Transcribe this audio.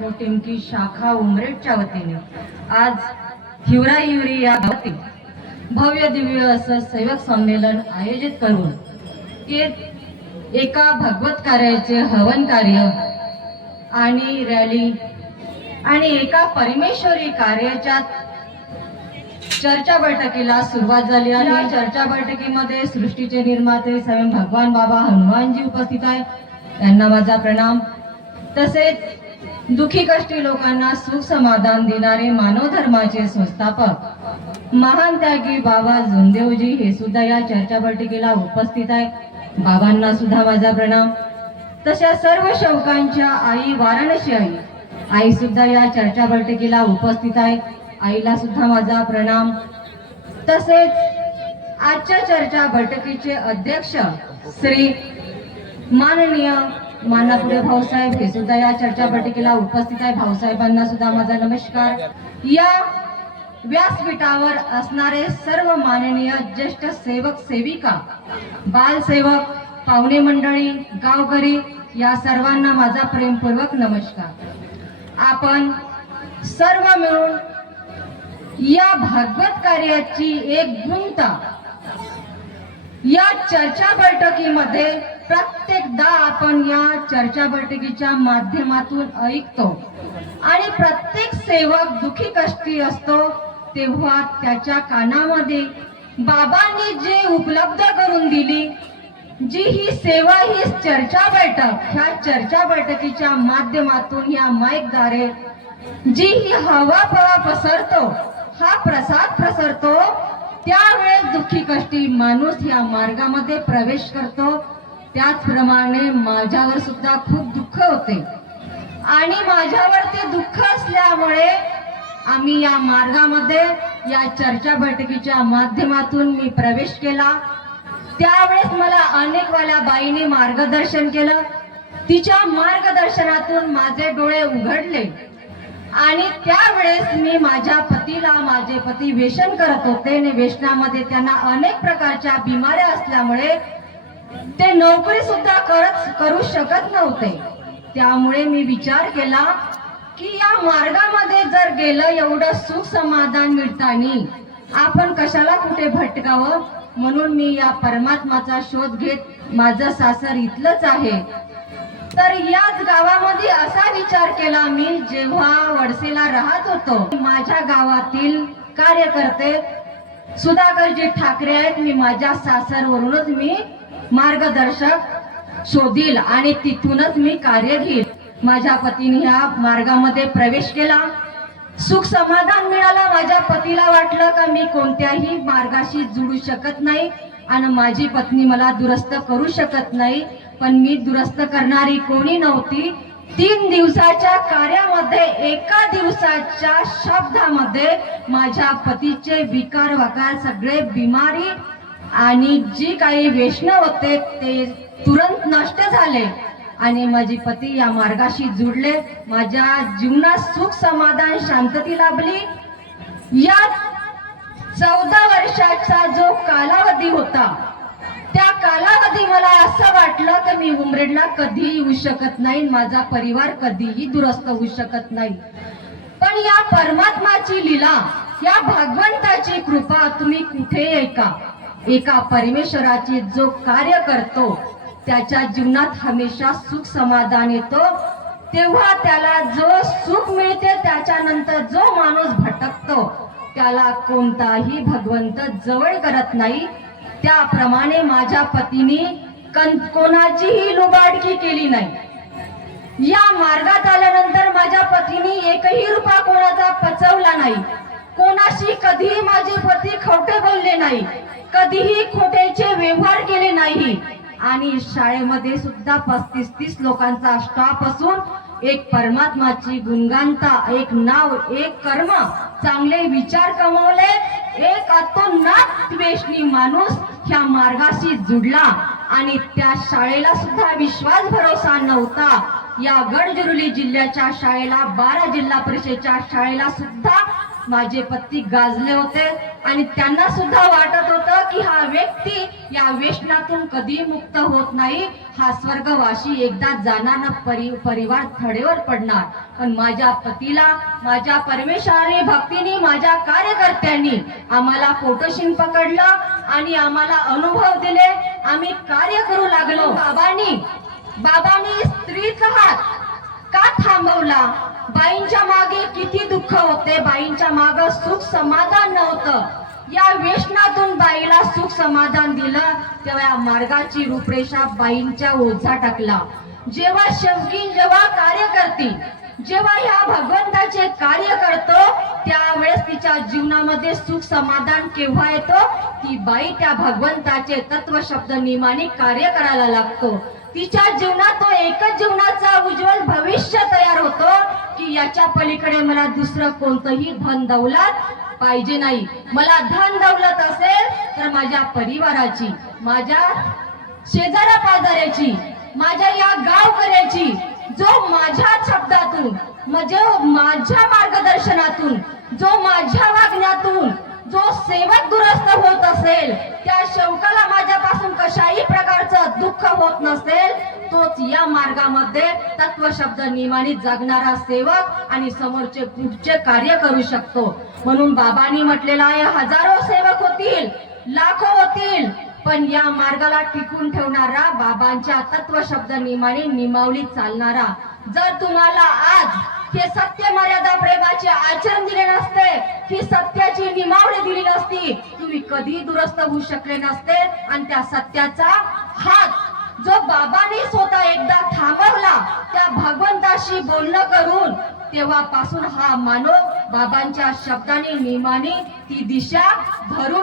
हो टीम शाखा उमरेडच्या वतीने. आज हिवरा हिवरी या गावातील भव्य दिव्य असं सेवक संमेलन आयोजित करून एका भगवत कार्याचे हवन कार्य आणि रॅली आणि एका परमेश्वरी कार्याच्या चर्चा बैठकीला सुरुवात झाली आहे चर्चा बैठकीमध्ये सृष्टीचे निर्माते स्वयं भगवान बाबा हनुमानजी उपस्थित आहे त्यांना माझा प्रणाम. तसेच दुखी कष्टी लोकांना सुख समाधान देणारे मानव धर्माचे संस्थापक. महान त्यागी बाबा जुनदेवजी हे सुद्धा या चर्चा बैठकीला उपस्थित आहे बाबांना सुद्धा माझा प्रणाम. तशा सर्व शौकांच्या आई वाराणसी आई आई सुद्धा या चर्चा बैठकीला उपस्थित आहे आईला सुद्धा माझा प्रणाम. तसेच आजच्या चर्चा बैठकीचे अध्यक्ष श्री माननीय मानापुरे भाऊसाहेब हे सुद्धा या चर्चा बैठकीला उपस्थित आहे. भाऊसाहेबांना सुद्धा माझा नमस्कार. या व्यासपीठावर असणारे सर्व माननीय ज्येष्ठ सेवक सेविका बालसेवक पाहुणे मंडळी गावकरी या सर्वांना माझा प्रेमपूर्वक नमस्कार. आपण सर्व मिळून या भागवत कार्याची एक गुंता या चर्चा बैठकीमध्ये प्रत्येकदा आपण या चर्चा बैठकीच्या माध्यमातून ऐकतो. आणि प्रत्येक सेवक दुखी कष्टी असतो तेव्हा त्याच्या कानामध्ये बाबांनी जे उपलब्ध करून दिली जी ही सेवा ही चर्चा बैठक ह्या चर्चा बैठकीच्या माध्यमातून या माईकद्वारे जी ही हवा पवा पसरतो हा प्रसाद प्रसरतो त्यावेळेस दुःखी कष्टी माणूस या मार्गामध्ये प्रवेश करतो. त्याचप्रमाणे माझ्यावर सुद्धा खूप दुःख होते. आणि माझ्यावर ते दुःख असल्यामुळे आम्ही या मार्गामध्ये या चर्चा बैठकीच्या माध्यमातून मी प्रवेश केला. त्यावेळेस मला अनेक वाल्या बाईने मार्गदर्शन केलं. तिच्या मार्गदर्शनातून माझे डोळे उघडले. आणि त्यावेळेस मी माझ्या पतीला माझे पती व्यसन करत होते. आणि व्यसनामध्ये त्यांना अनेक प्रकारच्या बिमाऱ्या असल्यामुळे ते नोकरी सुद्धा करत करू शकत नव्हते. त्यामुळे मी विचार केला की या मार्गामध्ये जर गेलं एवढं सुख समाधान मिळतानी आपण कशाला कुठे भटकावं? म्हणून मी या परमात्माचा शोध घेत माझं सासर इथलंच आहे. तर याच गावामध्ये असा विचार केला मी जेव्हा वडसेला राहत होतो. माझ्या गावातील कार्यकर्ते सुधाकरजी ठाकरे आहेत. मी माझ्या सासरवरूनच मी मार्गदर्शक शोधील आणि तिथूनच मी कार्य घेईल. माझ्या पतीने ह्या मार्गामध्ये प्रवेश केला. सुख समाधान मिळाला. माझ्या पतीला वाटलं का मी कोणत्याही मार्गाशी जुळू शकत नाही आणि माझी पत्नी मला दुरुस्त करू शकत नाही. पण मी दुरुस्त करणारी कोणी नव्हती. तीन दिवसाच्या कार्यामध्ये एका दिवसाच्या शब्दामध्ये माझ्या पतीचे विकार वकार सगळे बिमारी आणि जी काही वेष्ण होते ते तुरंत नष्ट झाले. आणि माझे पती या मार्गाशी जुडले. माझ्या जीवनात सुख समाधान शांतती लाभली. या चौदा वर्षाचा जो कालावधी होता त्या कालावधी मला असं वाटलं की मी उमरेडला कधीही येऊ शकत नाही माझा परिवार कधीही दुरुस्त होऊ शकत नाही. पण या परमात्माची लीला या भगवंताची कृपा तुम्ही कुठे ऐका एका परमेश्वराचे जो कार्य करतो त्याच्या जीवनात हमेशा सुख समाधान येतो. तेव्हा त्याला जो सुख मिळते त्याच्यानंतर जो माणूस भटकतो त्याला कोणताही भगवंत जवळ करत नाही. त्याप्रमाणे माझ्या पतीने कोणाचीही लुबाडकी केली नाही. या मार्गात आल्यानंतर माझ्या पतीने एकही रुपया कोणाचा पचवला नाही. कोणाशी कधीही माझे पती खोटे बोलले नाही. कधीही खोट्याचे व्यवहार केले नाही. आणि शाळेमध्ये सुद्धा पस्तीस तीस लोकांचा स्टाफ असून एक परमात्माची गुणगानता एक नाव एक कर्म चांगले विचार कमवले. एक अतोनात द्वेषणी माणूस ह्या मार्गाशी जुडला आणि त्या शाळेला सुद्धा विश्वास भरोसा नव्हता. या गडचिरोली जिल्ह्याच्या शाळेला बारा जिल्हा परिषदेच्या शाळेला सुद्धा माझे पत्ती गाजले होते. आणि त्यांना सुद्धा वाटत होतं की हा व्यक्ती या वेष्णातून कधी मुक्त होत नाही. हा स्वर्गवाशी एकदा जाणार ना परि परिवार थडेवर पडणार. पण माझ्या पतीला माझ्या परमेश्वराने भक्तीने माझ्या कार्यकर्त्यांनी आम्हाला फोटोशीन पकडलं आणि आम्हाला अनुभव दिले. आम्ही कार्य करू लागलो. बाबांनी बाबांनी स्त्रीचा हात का थांबवला? बाईंच्या मागे किती दुःख होते. बाईंच्या माग सुख समाधान नव्हतं. या वेषणातून बाईला सुख समाधान दिलं तेव्हा या मार्गाची रूपरेषा बाईंच्या ओझा टाकला. जेव्हा शौकीन जेव्हा कार्य करतील जेव्हा ह्या भगवंताचे कार्य करतो त्यावेळेस तिच्या जीवनामध्ये सुख समाधान केव्हा येतो? ती बाई त्या भगवंताचे तत्व शब्द निमाने कार्य करायला लागतो. तिच्या जीवनात तो एकच जीवनाचा उज्ज्वल भविष्य तयार होतो की याच्या पलीकडे मला दुसरं कोणतंही धन दौलत पाहिजे नाही. मला धन दौलत असेल तर माझ्या परिवाराची माझ्या शेजारा पाजाऱ्याची माझ्या या गावकऱ्याची जो माझ्या शब्दातून म्हणजे माझ्या मार्गदर्शनातून जो माझ्या वागण्यातून जो सेवक दुरस्त होत असेल त्या शौकाला माझ्यापासून कशाही प्रकारचं दुःख होत नसेल तोच या मार्गामध्ये तत्व शब्द नियमाने जगणारा सेवक आणि समोरचे पुढचे कार्य करू शकतो. म्हणून बाबांनी म्हटलेलं आहे हजारो सेवक होतील लाखो होतील पण या मार्गाला टिकून ठेवणारा बाबांच्या तत्व शब्द नियमाने निमावली चालणारा जर तुम्हाला आज हे सत्य मर्यादा प्रेमाचे आचरण दिले नसते. ही सत्याची निमावणी दिली नसती. तुम्ही कधी दुरुस्त होऊ शकले नसते. आणि त्या सत्याचा हात जो बाबांनी स्वतः एकदा थांबवला त्या भगवंताशी बोलणं करून तेव्हापासून हा मानव बाबांच्या शब्दाने नियमाने ती दिशा धरून